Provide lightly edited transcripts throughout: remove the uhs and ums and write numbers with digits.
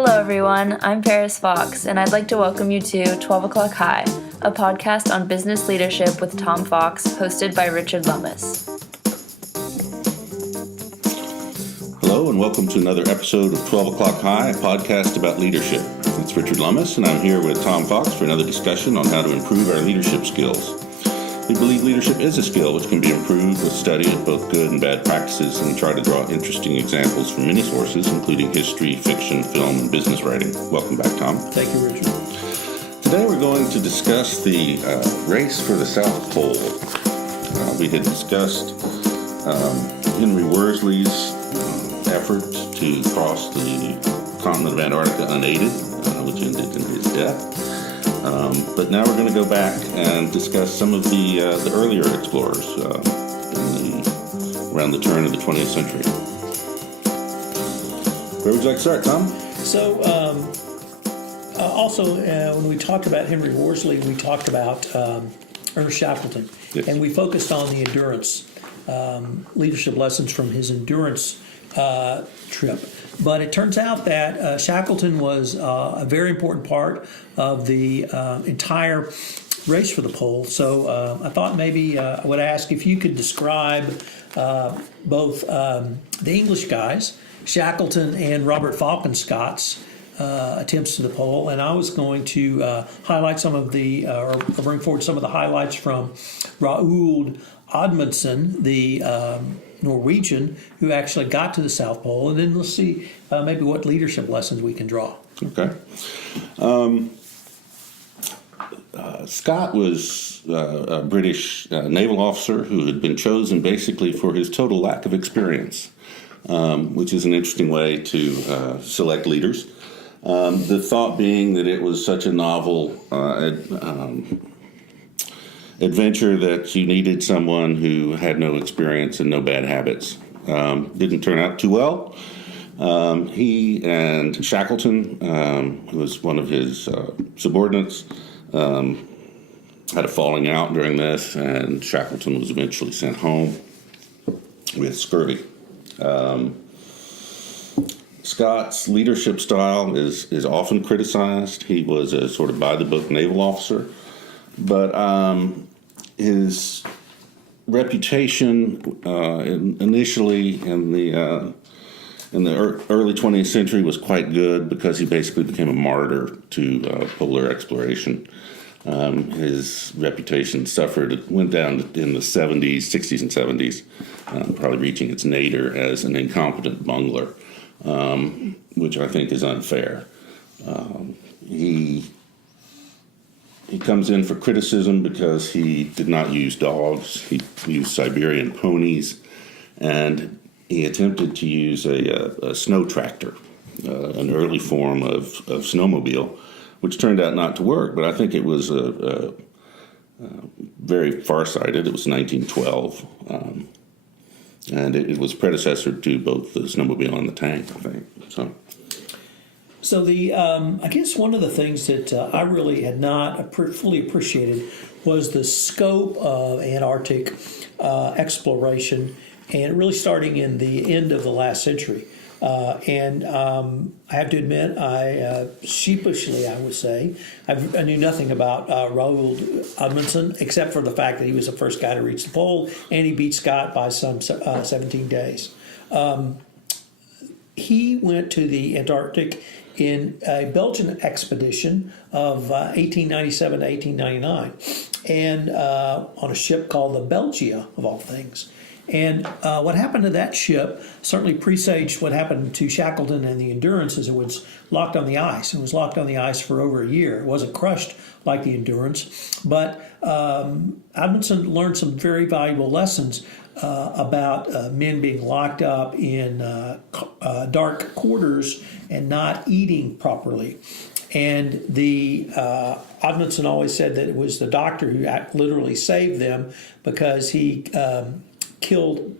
Hello everyone, I'm Paris Fox, and I'd like to welcome you to 12 O'Clock High, a podcast on business leadership with Tom Fox, hosted by Richard Lummis. Hello and welcome to another episode of 12 O'Clock High, a podcast about leadership. It's Richard Lummis, and I'm here with Tom Fox for another discussion on how to improve our leadership skills. We believe leadership is a skill which can be improved with study of both good and bad practices, and we try to draw interesting examples from many sources, including history, fiction, film, and business writing. Welcome back, Tom. Thank you, Richard. Today we're going to discuss the race for the South Pole. We had discussed Henry Worsley's effort to cross the continent of Antarctica unaided, which ended in his death. But now we're going to go back and discuss some of the earlier explorers around the turn of the 20th century. Where would you like to start, Tom? So, also, when we talked about Henry Worsley, we talked about Ernest Shackleton. Yes. And we focused on the endurance, leadership lessons from his endurance trip. But it turns out that Shackleton was a very important part of the entire race for the pole. So I thought maybe I would ask if you could describe both the English guys, Shackleton and Robert Falcon Scott's attempts to the pole. And I was going to highlight some of the, or bring forward some of the highlights from Roald Amundson, the Norwegian, who actually got to the South Pole, and then let's see maybe what leadership lessons we can draw. Okay. Scott was a British naval officer who had been chosen basically for his total lack of experience, which is an interesting way to select leaders. The thought being that it was such a novel adventure that you needed someone who had no experience and no bad habits. Didn't turn out too well. He and Shackleton, who was one of his subordinates, had a falling out during this, and Shackleton was eventually sent home with scurvy. Scott's leadership style is often criticized. He was a sort of by-the-book naval officer, but his reputation initially in the early 20th century was quite good because he basically became a martyr to polar exploration. His reputation went down in the 70s, 60s, and 70s, probably reaching its nadir as an incompetent bungler, which I think is unfair. He comes in for criticism because he did not use dogs. He used Siberian ponies, and he attempted to use a snow tractor, an early form of snowmobile, which turned out not to work. But I think it was very farsighted. It was 1912, and it was predecessor to both the snowmobile and the tank, I think. So I guess one of the things that I really had not fully appreciated was the scope of Antarctic exploration, and really starting in the end of the last century. And I have to admit, sheepishly, I would say, I knew nothing about Roald Amundson, except for the fact that he was the first guy to reach the pole, and he beat Scott by some 17 days. He went to the Antarctic in a Belgian expedition of 1897 to 1899, and on a ship called the Belgia, of all things. And what happened to that ship certainly presaged what happened to Shackleton and the Endurance, as it was locked on the ice. It was locked on the ice for over a year. It wasn't crushed like the Endurance, but Amundsen learned some very valuable lessons about men being locked up in dark quarters and not eating properly. And the Amundsen always said that it was the doctor who literally saved them, because he killed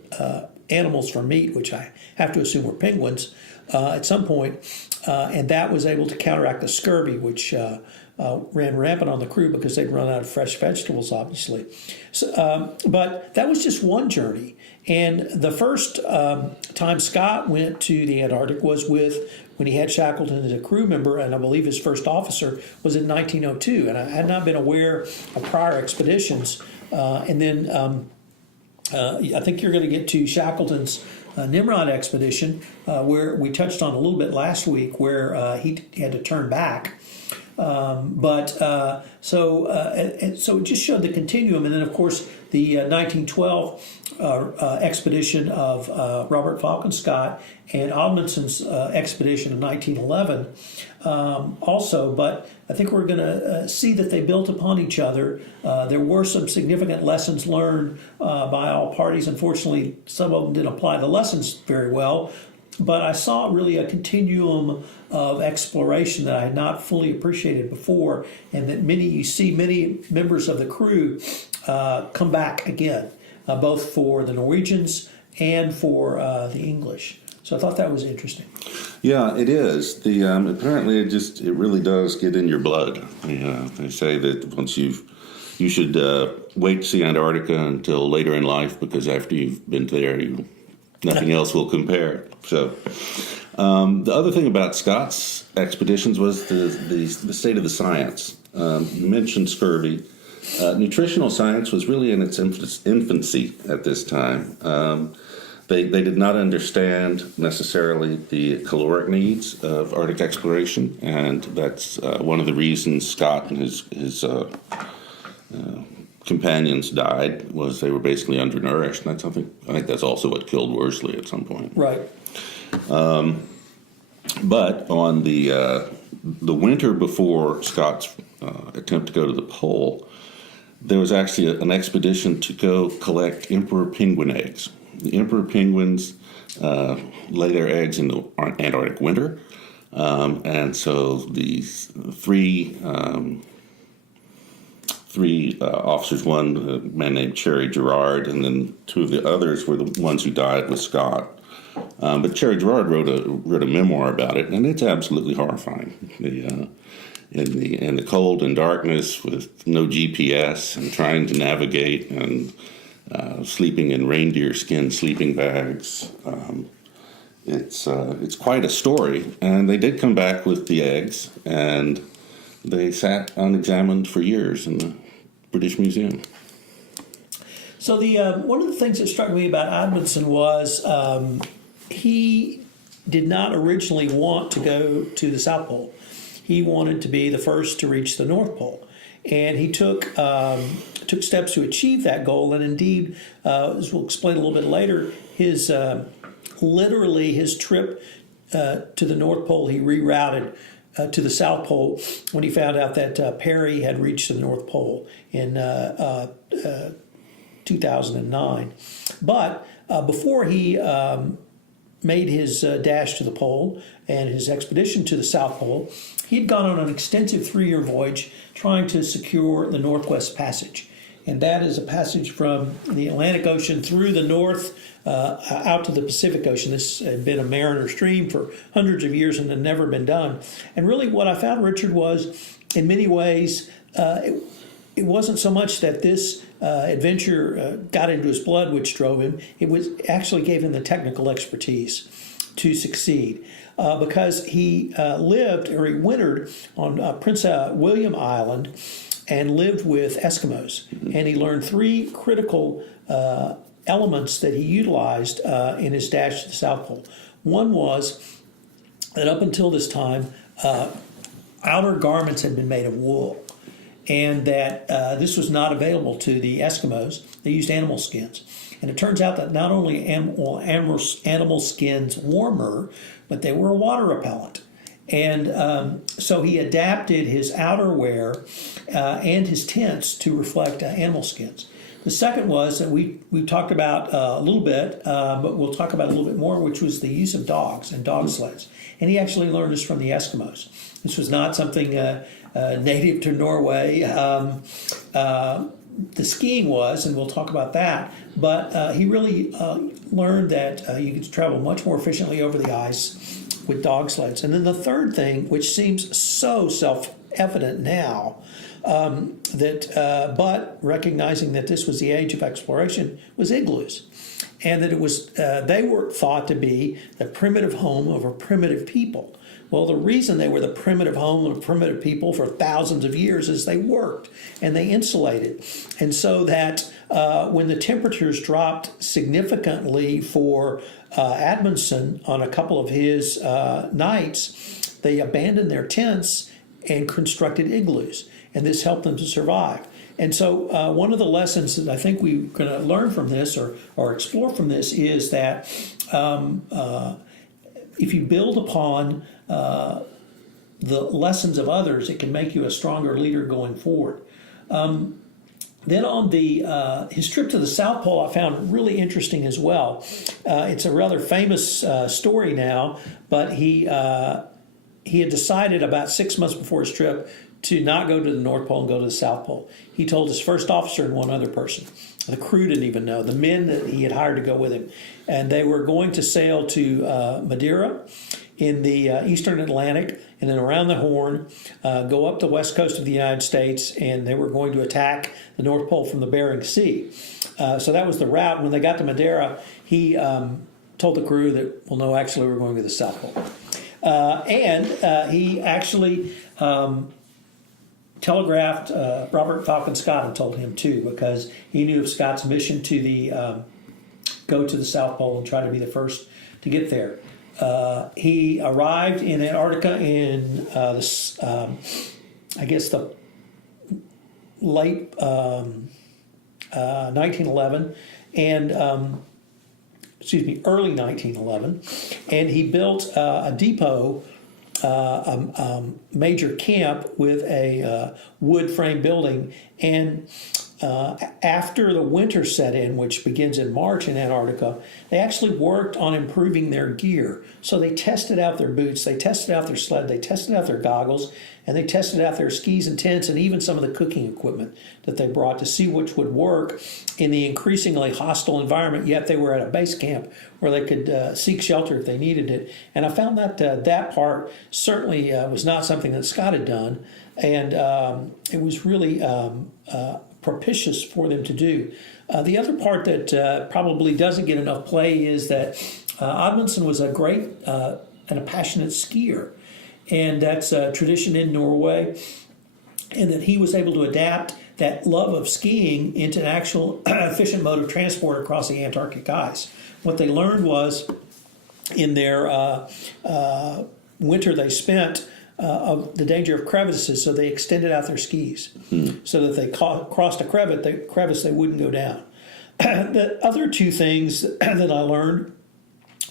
animals for meat, which I have to assume were penguins, at some point, and that was able to counteract the scurvy, which ran rampant on the crew because they'd run out of fresh vegetables, obviously. So, but that was just one journey. And the first time Scott went to the Antarctic was when he had Shackleton as a crew member, and I believe his first officer was in 1902. And I had not been aware of prior expeditions. And then I think you're going to get to Shackleton's Nimrod expedition, where we touched on a little bit last week, where he had to turn back. So it just showed the continuum. And then, of course, the 1912 expedition of Robert Falcon Scott and Amundson's expedition of 1911 also. But I think we're going to see that they built upon each other. There were some significant lessons learned by all parties. Unfortunately, some of them didn't apply the lessons very well. But I saw really a continuum of exploration that I had not fully appreciated before, and that you see many members of the crew come back again, both for the Norwegians and for the English. So I thought that was interesting. Yeah, it is. Apparently it really does get in your blood. They say that you should wait to see Antarctica until later in life, because after you've been there, nothing else will compare. So the other thing about Scott's expeditions was the state of the science. You mentioned scurvy. Nutritional science was really in its infancy at this time. They did not understand necessarily the caloric needs of Arctic exploration, and that's one of the reasons Scott and his companions died, was they were basically undernourished. And I think that's also what killed Worsley at some point. Right. But on the winter before Scott's attempt to go to the pole, there was actually an expedition to go collect emperor penguin eggs. The emperor penguins lay their eggs in the Antarctic winter, and so these three officers, one a man named Cherry Gerard, and then two of the others were the ones who died with Scott. But Cherry Gerard wrote a memoir about it, and it's absolutely horrifying. In the cold and darkness with no GPS and trying to navigate and sleeping in reindeer skin sleeping bags. It's quite a story, and they did come back with the eggs, and they sat unexamined for years in the British Museum. So one of the things that struck me about Amundsen was he did not originally want to go to the South Pole. He wanted to be the first to reach the North Pole, and he took steps to achieve that goal. And indeed, as we'll explain a little bit later, his trip to the North Pole, he rerouted to the South Pole when he found out that Peary had reached the North Pole in 2009. But before he made his dash to the pole and his expedition to the South Pole, he'd gone on an extensive 3-year voyage trying to secure the Northwest Passage. And that is a passage from the Atlantic Ocean through the north out to the Pacific Ocean. This had been a mariner's dream for hundreds of years and had never been done. And really what I found, Richard, was in many ways it wasn't so much that this adventure got into his blood which drove him. It was actually gave him the technical expertise to succeed. Because he he wintered on Prince William Island and lived with Eskimos. And he learned 3 critical elements that he utilized in his dash to the South Pole. One was that up until this time, outer garments had been made of wool, and that this was not available to the Eskimos. They used animal skins. And it turns out that not only animal skins warmer, but they were water repellent. And so he adapted his outerwear and his tents to reflect animal skins. The second was that we talked about a little bit, but we'll talk about a little bit more, which was the use of dogs and dog sleds. And he actually learned this from the Eskimos. This was not something native to Norway. The skiing was, and we'll talk about that, but he really learned that you could travel much more efficiently over the ice with dog sleds. And then the third thing, which seems so self-evident now, but recognizing that this was the age of exploration, was igloos. and that it was they were thought to be the primitive home of a primitive people. Well, the reason they were the primitive home of primitive people for thousands of years is they worked and they insulated. And so that when the temperatures dropped significantly for Amundson on a couple of his nights, they abandoned their tents and constructed igloos. And this helped them to survive. And so one of the lessons that I think we're going to learn from this or explore from this is that if you build upon the lessons of others, it can make you a stronger leader going forward. Then on his trip to the South Pole, I found really interesting as well. It's a rather famous story now, but he had decided about 6 months before his trip to not go to the North Pole and go to the South Pole. He told his first officer and one other person. The crew didn't even know, the men that he had hired to go with him. And they were going to sail to Madeira in the eastern Atlantic, and then around the Horn, go up the west coast of the United States, and they were going to attack the North Pole from the Bering Sea. So that was the route. When they got to Madeira, he told the crew that, well, no, actually, we're going to the South Pole. And he actually telegraphed Robert Falcon Scott and told him too, because he knew of Scott's mission to go to the South Pole and try to be the first to get there. He arrived in Antarctica in I guess the late 1911 and early 1911, and he built a depot, a major camp with a wood frame building. And after the winter set in, which begins in March in Antarctica, they actually worked on improving their gear. So they tested out their boots, they tested out their sled, they tested out their goggles, and they tested out their skis and tents and even some of the cooking equipment that they brought to see which would work in the increasingly hostile environment, yet they were at a base camp where they could seek shelter if they needed it. And I found that that part certainly was not something that Scott had done, and it was really propitious for them to do. The other part that probably doesn't get enough play is that Amundsen was a great and a passionate skier, and that's a tradition in Norway, and that he was able to adapt that love of skiing into an actual efficient mode of transport across the Antarctic ice. What they learned was in their winter they spent of the danger of crevices, so they extended out their skis so that they crossed a crevice, they wouldn't go down. The other two things that I learned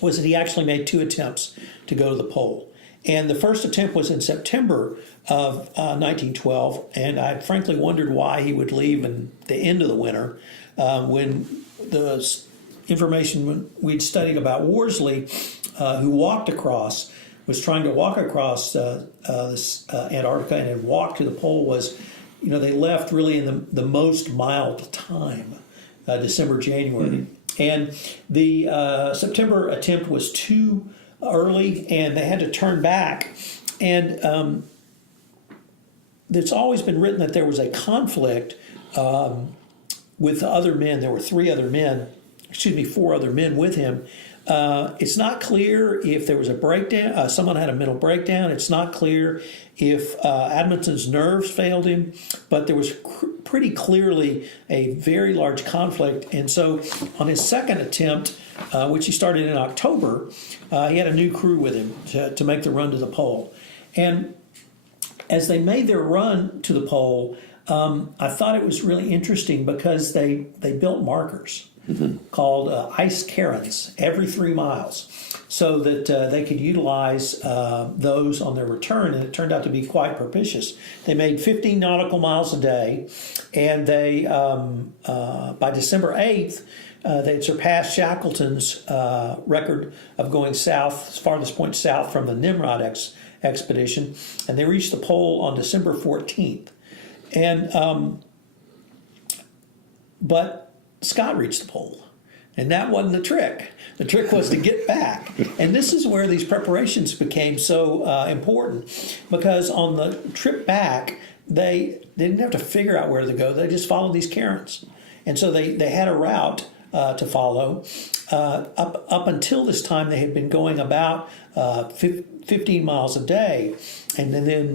was that he actually made 2 attempts to go to the pole. And the first attempt was in September of 1912, and I frankly wondered why he would leave in the end of the winter when the information we'd studied about Worsley, who walked across, was trying to walk across this Antarctica and had walked to the pole, was, they left really in the most mild time, December, January. And the September attempt was too early, and they had to turn back. And it's always been written that there was a conflict with the other men. There were 4 other men with him. It's not clear if there was a breakdown, someone had a mental breakdown. It's not clear if Amundsen's nerves failed him, but there was pretty clearly a very large conflict. And so on his second attempt, which he started in October, he had a new crew with him to make the run to the pole. And as they made their run to the pole, I thought it was really interesting because they built markers called ice cairns every 3 miles, so that they could utilize those on their return, and it turned out to be quite propitious. They made 15 nautical miles a day, and they by December 8th, they had surpassed Shackleton's record of going south, farthest point south from the Nimrod expedition, and they reached the pole on December 14th. And but Scott reached the pole, and that wasn't the trick. The trick was to get back. And this is where these preparations became so important, because on the trip back, they didn't have to figure out where to go. They just followed these cairns. And so they had a route to follow. Up until this time, they had been going about 15 miles a day, and then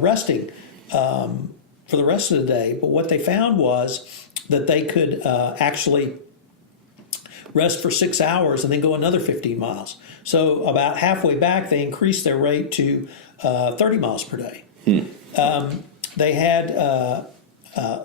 resting for the rest of the day. But what they found was that they could actually rest for 6 hours and then go another 15 miles. So about halfway back, they increased their rate to 30 miles per day. They had I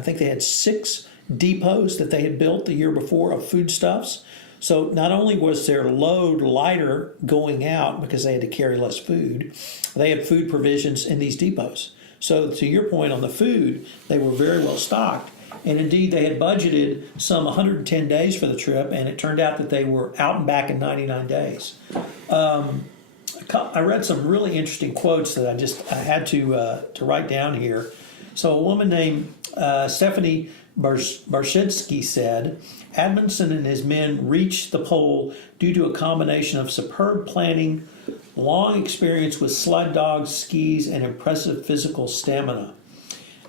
think they had 6 depots that they had built the year before of foodstuffs. So not only was their load lighter going out because they had to carry less food, they had food provisions in these depots. So to your point on the food, they were very well stocked. And indeed, they had budgeted some 110 days for the trip, and it turned out that they were out and back in 99 days. I read some really interesting quotes that I had to write down here. So a woman named Stephanie Barshinsky said, Amundson and his men reached the pole due to a combination of superb planning, long experience with sled dogs, skis, and impressive physical stamina.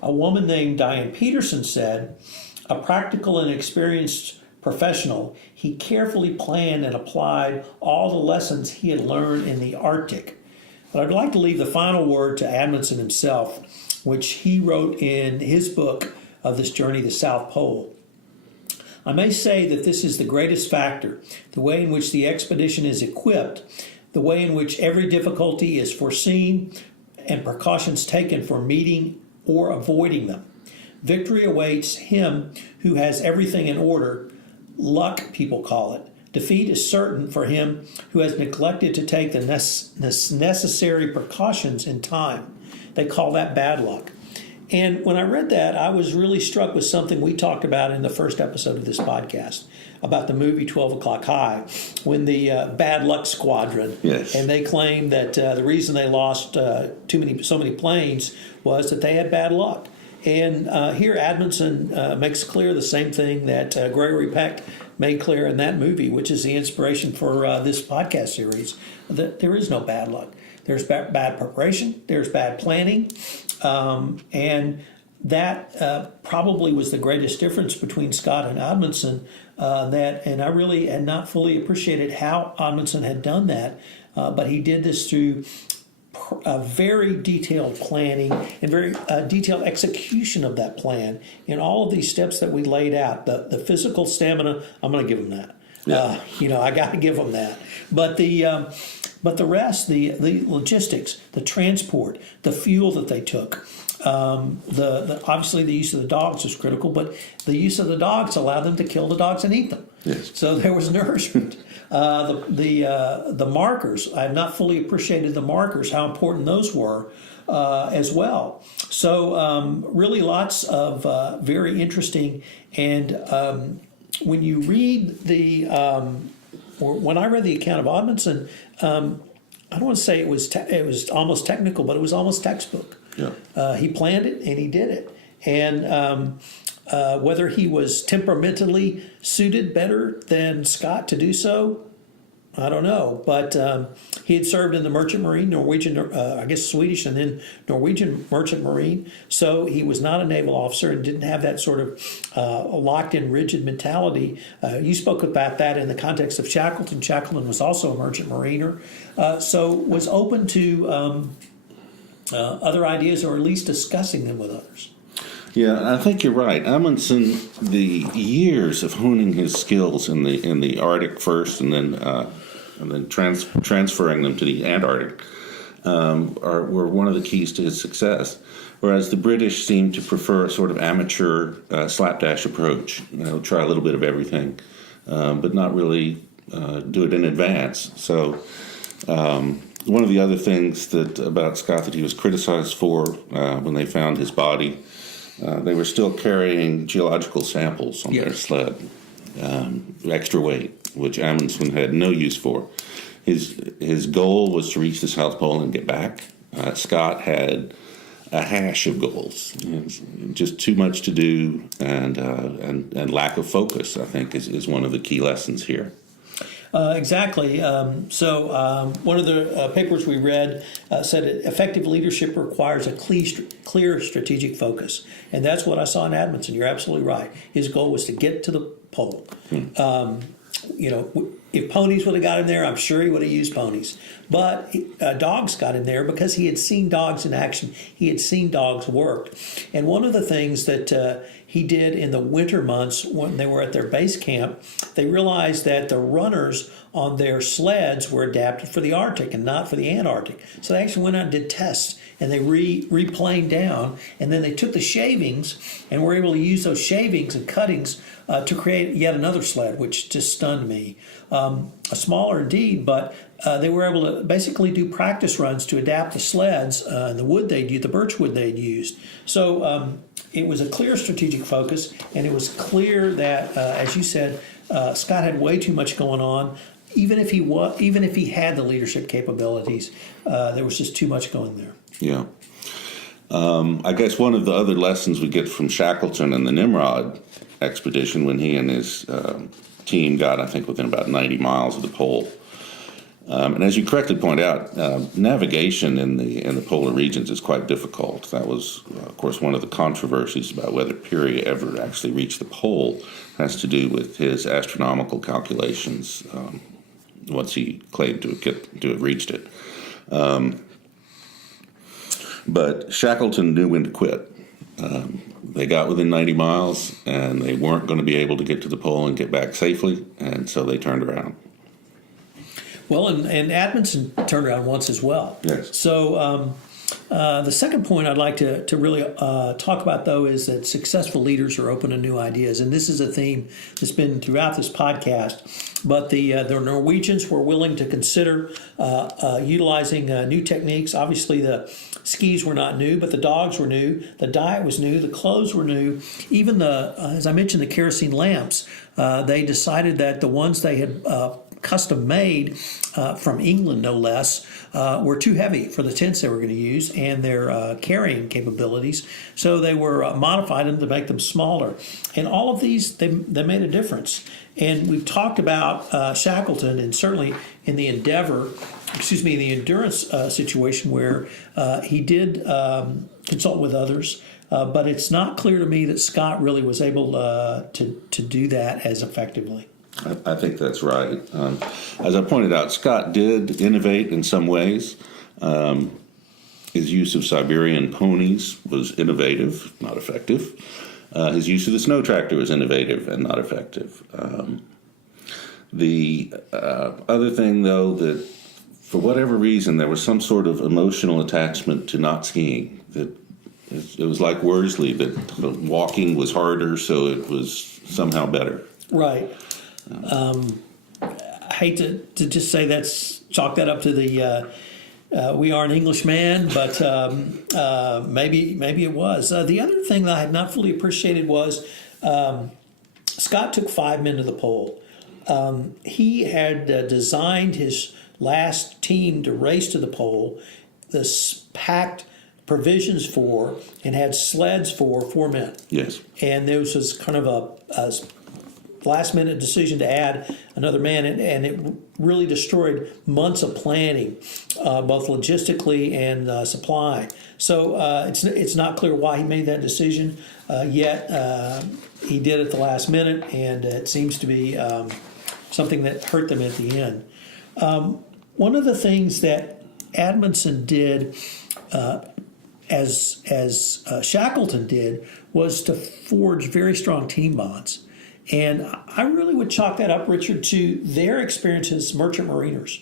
A woman named Diane Peterson said, a practical and experienced professional, he carefully planned and applied all the lessons he had learned in the Arctic. But I'd like to leave the final word to Amundsen himself, which he wrote in his book of this journey, The South Pole. I may say that this is the greatest factor, the way in which the expedition is equipped, the way in which every difficulty is foreseen and precautions taken for meeting or avoiding them. Victory awaits him who has everything in order. Luck, people call it. Defeat is certain for him who has neglected to take the necessary precautions in time. They call that bad luck. And when I read that, I was really struck with something we talked about in the first episode of this podcast about the movie 12 O'Clock High, when the bad luck squadron, yes. And they claimed that the reason they lost so many planes was that they had bad luck. And here Amundsen makes clear the same thing that Gregory Peck made clear in that movie, which is the inspiration for this podcast series, that there is no bad luck. There's bad preparation, there's bad planning, and that probably was the greatest difference between Scott and Amundsen. And I really had not fully appreciated how Amundsen had done that, but he did this through very detailed planning and very detailed execution of that plan in all of these steps that we laid out. The physical stamina, I'm going to give him that. Yeah. I got to give them that. But the rest, the logistics, the transport, the fuel that they took, obviously the use of the dogs was critical, but the use of the dogs allowed them to kill the dogs and eat them. Yes. So there was nourishment. The markers, I have not fully appreciated the markers, how important those were as well. So really lots of very interesting, and when you read or when I read the account of Amundsen, I don't want to say it was almost technical, but it was almost textbook. Yeah. He planned it and he did it. And whether he was temperamentally suited better than Scott to do so, I don't know. But he had served in the Merchant Marine, Norwegian, I guess Swedish, and then Norwegian Merchant Marine. So he was not a naval officer and didn't have that sort of locked-in, rigid mentality. You spoke about that in the context of Shackleton. Shackleton was also a Merchant Mariner. So was open to other ideas, or at least discussing them with others. Yeah, I think you're right. Amundsen, the years of honing his skills in the Arctic first, and then transferring them to the Antarctic, were one of the keys to his success. Whereas the British seem to prefer a sort of amateur slapdash approach. Try a little bit of everything, but not really do it in advance. So. One of the other things about Scott that he was criticized for when they found his body, they were still carrying geological samples on their sled, extra weight, which Amundsen had no use for. His goal was to reach the South Pole and get back. Scott had a hash of goals, just too much to do, and lack of focus, I think, is one of the key lessons here. Exactly. One of the papers we read said effective leadership requires a clear strategic focus. And that's what I saw in Amundson. You're absolutely right. His goal was to get to the pole. If ponies would have got him there, I'm sure he would have used ponies. But dogs got him there because he had seen dogs in action. He had seen dogs work. And one of the things that he did in the winter months when they were at their base camp, they realized that the runners on their sleds were adapted for the Arctic and not for the Antarctic. So they actually went out and did tests, and they replaned down, and then they took the shavings and were able to use those shavings and cuttings to create yet another sled, which just stunned me. Smaller indeed, but they were able to basically do practice runs to adapt the sleds and the wood they'd used, the birch wood they'd used. So it was a clear strategic focus, and it was clear that, as you said, Scott had way too much going on. Even if he had the leadership capabilities, there was just too much going there. Yeah. I guess one of the other lessons we get from Shackleton and the Nimrod expedition, when he and his team got, I think, within about 90 miles of the pole. And as you correctly point out, navigation in the polar regions is quite difficult. That was, of course, one of the controversies about whether Peary ever actually reached the pole has to do with his astronomical calculations once he claimed to have reached it. But Shackleton knew when to quit. They got within 90 miles, and they weren't going to be able to get to the pole and get back safely, and so they turned around. Well, and Amundson turned around once as well. Yes. So the second point I'd like to really talk about, though, is that successful leaders are open to new ideas. And this is a theme that's been throughout this podcast. But the Norwegians were willing to consider utilizing new techniques. Obviously, the skis were not new, but the dogs were new. The diet was new. The clothes were new. Even as I mentioned, the kerosene lamps, they decided that the ones they had custom made from England, no less, were too heavy for the tents they were going to use and their carrying capabilities. So they were modified them to make them smaller. And all of these, they made a difference. And we've talked about Shackleton, and certainly in the the endurance situation where he did consult with others. But it's not clear to me that Scott really was able to do that as effectively. I think that's right. As I pointed out, Scott did innovate in some ways. His use of Siberian ponies was innovative, not effective. His use of the snow tractor was innovative and not effective. The other thing, though, that for whatever reason there was some sort of emotional attachment to not skiing. That it was like Worsley, that walking was harder, so it was somehow better. Right. I hate to just say chalk that up to the we are an Englishman, but maybe it was. The other thing that I had not fully appreciated was Scott took 5 men to the pole. He had designed his last team to race to the pole, packed provisions for, and had sleds for 4 men. Yes. And there was kind of a last-minute decision to add another man, and it really destroyed months of planning, both logistically and supply. So it's not clear why he made that decision, yet he did at the last minute, and it seems to be something that hurt them at the end. One of the things that Amundson did, as Shackleton did, was to forge very strong team bonds. And I really would chalk that up, Richard, to their experience as merchant mariners,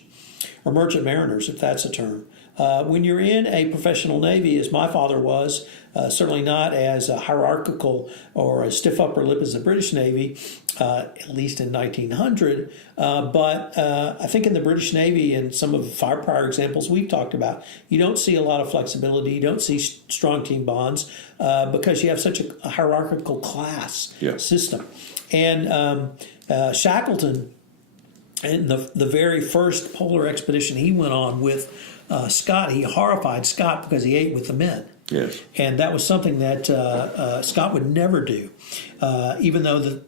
or merchant mariners, if that's a term. When you're in a professional Navy, as my father was, certainly not as hierarchical or as stiff upper lip as the British Navy, at least in 1900. But I think in the British Navy and some of the prior examples we've talked about, you don't see a lot of flexibility. You don't see strong team bonds because you have such a hierarchical class system. And Shackleton, in the very first polar expedition he went on with Scott, he horrified Scott because he ate with the men. Yes. And that was something that Scott would never do, even though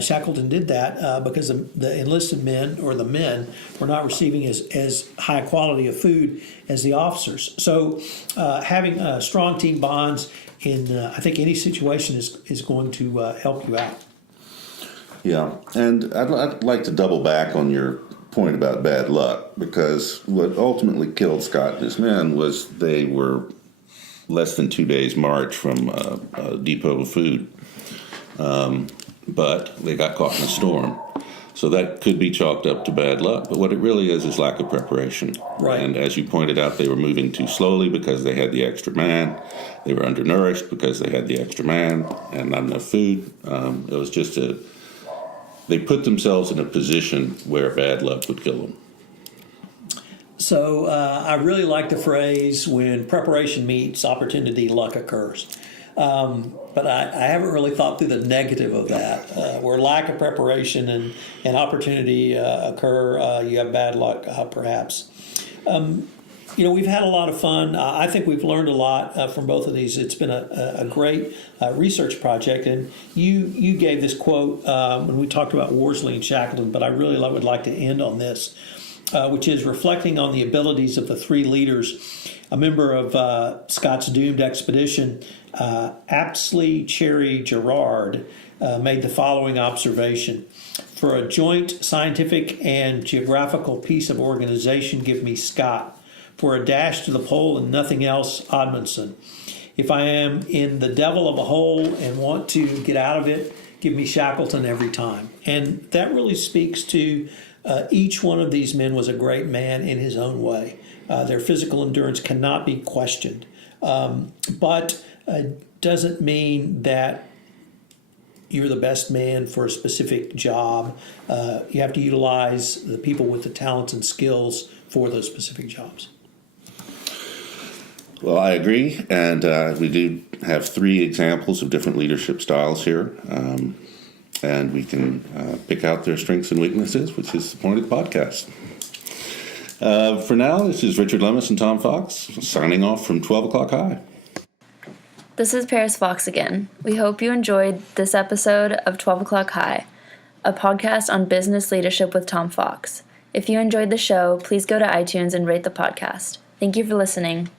Shackleton did that because the enlisted men or the men were not receiving as high quality of food as the officers. So having strong team bonds in I think any situation is going to help you out. Yeah, and I'd like to double back on your point about bad luck, because what ultimately killed Scott and his men was they were less than 2 days' march from a depot of food, but they got caught in a storm. So that could be chalked up to bad luck, but what it really is lack of preparation. Right. And as you pointed out, they were moving too slowly because they had the extra man. They were undernourished because they had the extra man and not enough food. It was just they put themselves in a position where bad luck would kill them. So I really like the phrase, when preparation meets opportunity, luck occurs. But I haven't really thought through the negative of that. Where lack of preparation and opportunity occur, you have bad luck, perhaps. We've had a lot of fun. I think we've learned a lot from both of these. It's been a great research project. And you gave this quote when we talked about Worsley and Shackleton, but I really would like to end on this, which is reflecting on the abilities of the three leaders. A member of Scott's doomed expedition, Apsley Cherry Gerard, made the following observation: "For a joint scientific and geographical piece of organization, give me Scott. For a dash to the pole and nothing else, Amundson. If I am in the devil of a hole and want to get out of it, give me Shackleton every time." And that really speaks to each one of these men was a great man in his own way. Their physical endurance cannot be questioned, but doesn't mean that you're the best man for a specific job. You have to utilize the people with the talents and skills for those specific jobs. Well, I agree, and we do have 3 examples of different leadership styles here, and we can pick out their strengths and weaknesses, which is the point of the podcast. For now, this is Richard Lemus and Tom Fox signing off from 12 O'Clock High. This is Paris Fox again. We hope you enjoyed this episode of 12 O'Clock High, a podcast on business leadership with Tom Fox. If you enjoyed the show, please go to iTunes and rate the podcast. Thank you for listening.